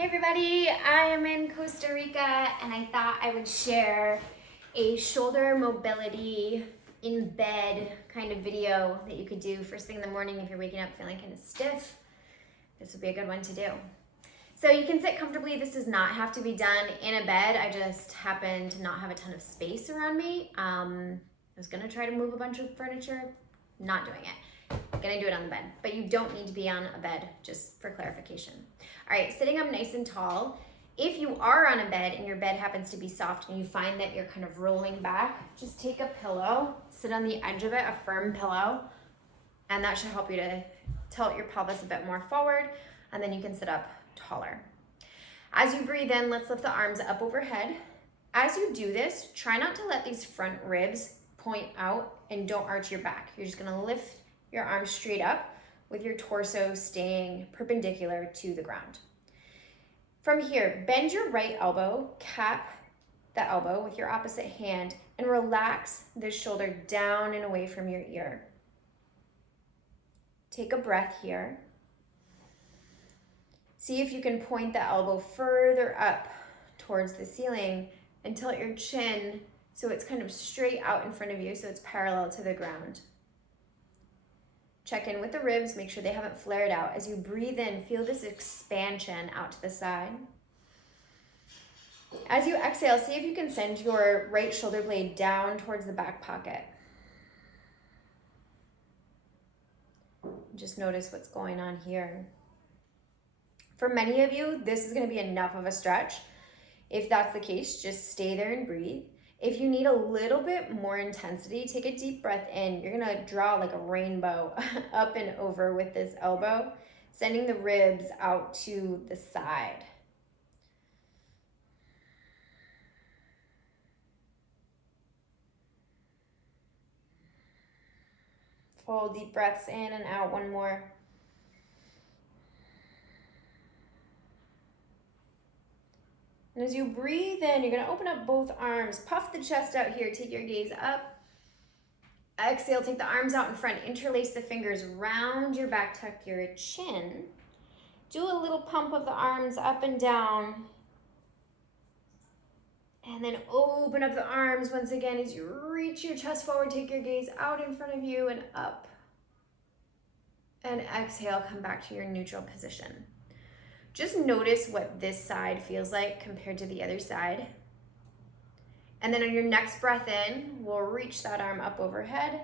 Hey everybody, I am in Costa Rica and I thought I would share a shoulder mobility in bed kind of video that you could do first thing in the morning if you're waking up feeling kind of stiff. This would be a good one to do. So you can sit comfortably. This does not have to be done in a bed. I just happen to not have a ton of space around me. I was gonna try to move a bunch of furniture, not doing it. Gonna do it on the bed, but you don't need to be on a bed, just for clarification. All right, sitting up nice and tall. If you are on a bed and your bed happens to be soft and you find that you're kind of rolling back, just take a pillow, sit on the edge of it, a firm pillow, and that should help you to tilt your pelvis a bit more forward, and then you can sit up taller. As you breathe in, let's lift the arms up overhead. As you do this, try not to let these front ribs point out and don't arch your back. You're just gonna lift your arms straight up with your torso staying perpendicular to the ground. From here, bend your right elbow, cap the elbow with your opposite hand, and relax the shoulder down and away from your ear. Take a breath here. See if you can point the elbow further up towards the ceiling and tilt your chin so it's kind of straight out in front of you, so it's parallel to the ground. Check in with the ribs, make sure they haven't flared out. As you breathe in, feel this expansion out to the side. As you exhale, see if you can send your right shoulder blade down towards the back pocket. Just notice what's going on here. For many of you, this is going to be enough of a stretch. If that's the case, just stay there and breathe. If you need a little bit more intensity, take a deep breath in. You're gonna draw like a rainbow up and over with this elbow, sending the ribs out to the side. Full deep breaths in and out, one more. And as you breathe in, you're gonna open up both arms, puff the chest out here, take your gaze up. Exhale, take the arms out in front, interlace the fingers, round your back, tuck your chin. Do a little pump of the arms up and down. And then open up the arms once again as you reach your chest forward, take your gaze out in front of you and up. And exhale, come back to your neutral position. Just notice what this side feels like compared to the other side. And then on your next breath in, we'll reach that arm up overhead,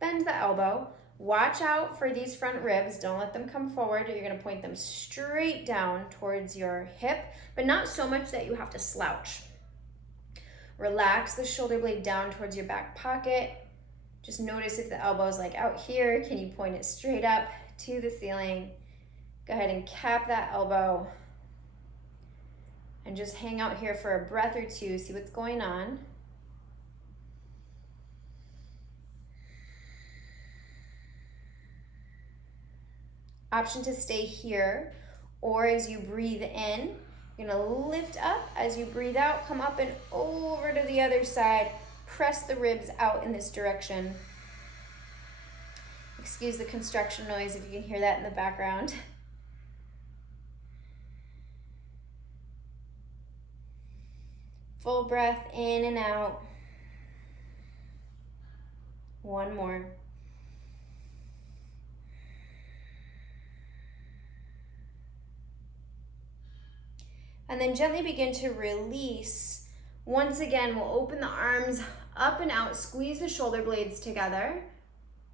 bend the elbow. Watch out for these front ribs. Don't let them come forward. You're gonna point them straight down towards your hip, but not so much that you have to slouch. Relax the shoulder blade down towards your back pocket. Just notice if the elbow's like out here, can you point it straight up to the ceiling? Go ahead and cap that elbow and just hang out here for a breath or two, see what's going on. Option to stay here, or as you breathe in, you're gonna lift up. As you breathe out, come up and over to the other side. Press the ribs out in this direction. Excuse the construction noise if you can hear that in the background. Full breath in and out. One more. And then gently begin to release. Once again, we'll open the arms up and out, squeeze the shoulder blades together.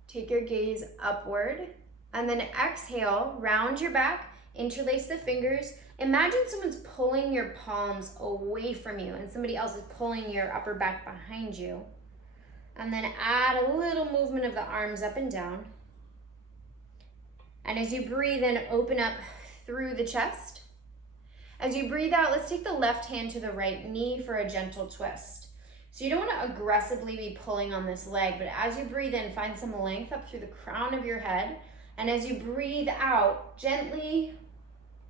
Take your gaze upward, and then exhale, round your back, interlace the fingers. Imagine someone's pulling your palms away from you and somebody else is pulling your upper back behind you. And then add a little movement of the arms up and down. And as you breathe in, open up through the chest. As you breathe out, let's take the left hand to the right knee for a gentle twist. So you don't want to aggressively be pulling on this leg, but as you breathe in, find some length up through the crown of your head. And as you breathe out, gently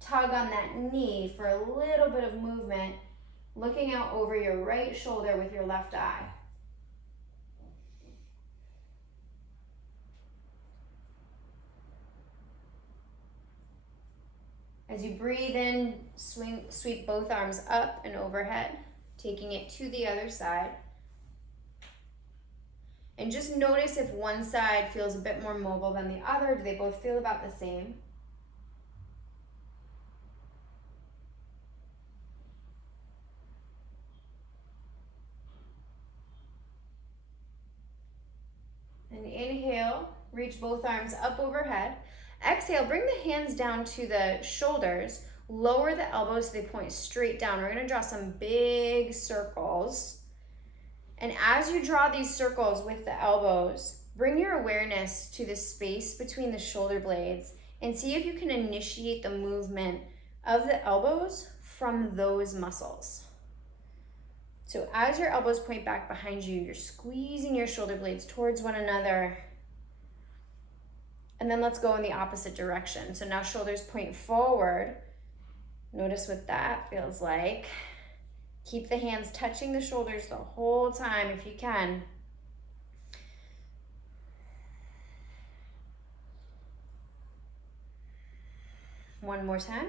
tug on that knee for a little bit of movement, looking out over your right shoulder with your left eye. As you breathe in, sweep both arms up and overhead, taking it to the other side. And just notice if one side feels a bit more mobile than the other. Do they both feel about the same? And inhale, reach both arms up overhead. Exhale, bring the hands down to the shoulders. Lower the elbows so they point straight down. We're gonna draw some big circles. And as you draw these circles with the elbows, bring your awareness to the space between the shoulder blades and see if you can initiate the movement of the elbows from those muscles. So as your elbows point back behind you, you're squeezing your shoulder blades towards one another. And then let's go in the opposite direction. So now shoulders point forward. Notice what that feels like. Keep the hands touching the shoulders the whole time if you can. One more time.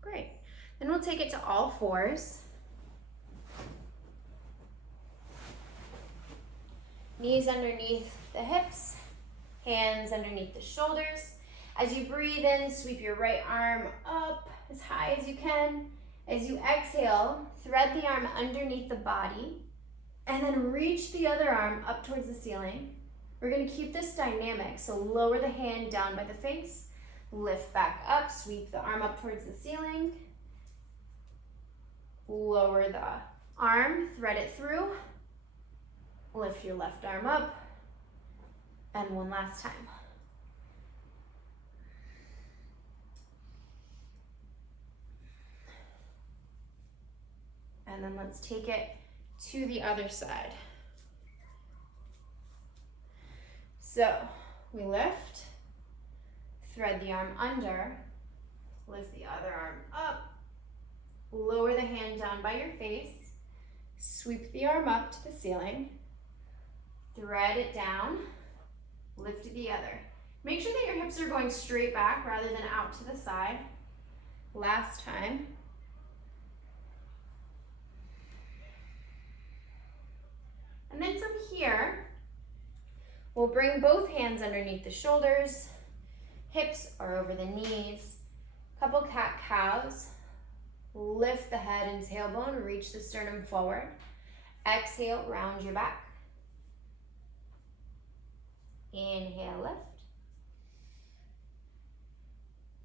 Great. Then we'll take it to all fours. Knees underneath the hips, hands underneath the shoulders. As you breathe in, sweep your right arm up as high as you can. As you exhale, thread the arm underneath the body and then reach the other arm up towards the ceiling. We're going to keep this dynamic, so lower the hand down by the face, lift back up, sweep the arm up towards the ceiling, lower the arm, thread it through, lift your left arm up, and one last time. And then let's take it to the other side. So we lift, thread the arm under, lift the other arm up, lower the hand down by your face, sweep the arm up to the ceiling, thread it down, lift the other. Make sure that your hips are going straight back rather than out to the side. Last time. And then from here, we'll bring both hands underneath the shoulders, hips are over the knees, couple cat-cows, lift the head and tailbone, reach the sternum forward. Exhale, round your back. Inhale, lift.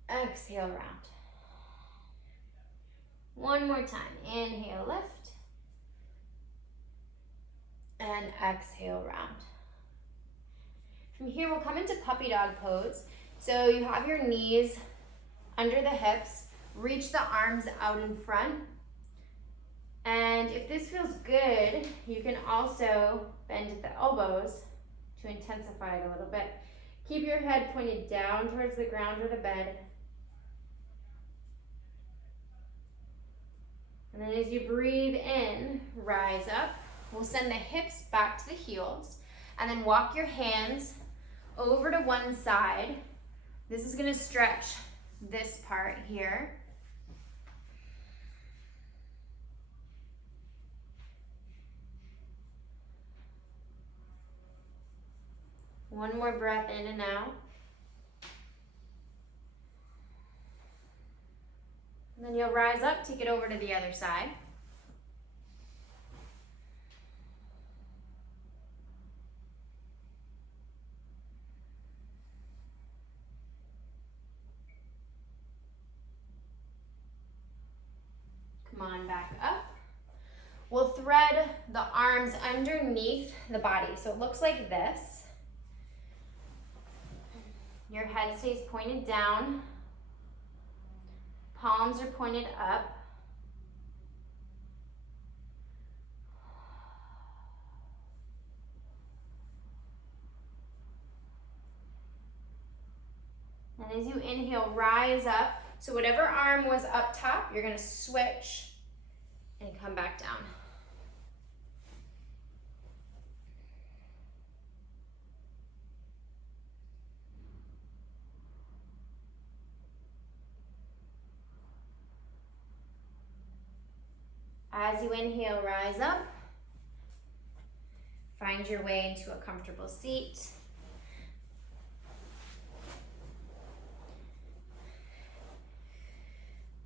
Exhale, round. One more time, inhale, lift. And exhale, round. From here, we'll come into puppy dog pose. So you have your knees under the hips, reach the arms out in front. And if this feels good, you can also bend at the elbows to intensify it a little bit. Keep your head pointed down towards the ground or the bed. And then as you breathe in, rise up. We'll send the hips back to the heels and then walk your hands over to one side. This is going to stretch this part here. One more breath in and out. And then you'll rise up, take it over to the other side. Come on back up. We'll thread the arms underneath the body. So it looks like this. Your head stays pointed down. Palms are pointed up. And as you inhale, rise up. So whatever arm was up top, you're going to switch and come back down. As you inhale, rise up. Find your way into a comfortable seat.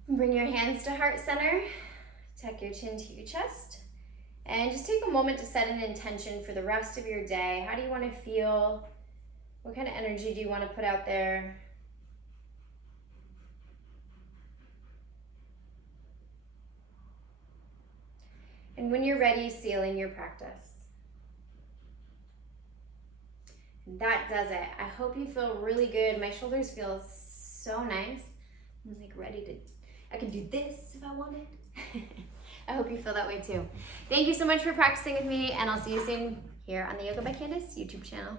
Bring your hands to heart center. Tuck your chin to your chest. And just take a moment to set an intention for the rest of your day. How do you want to feel? What kind of energy do you want to put out there? And when you're ready, sealing your practice. And that does it. I hope you feel really good. My shoulders feel so nice. I'm like ready to, I could do this if I wanted. I hope you feel that way too. Thank you so much for practicing with me, and I'll see you soon here on the Yoga by Candice YouTube channel.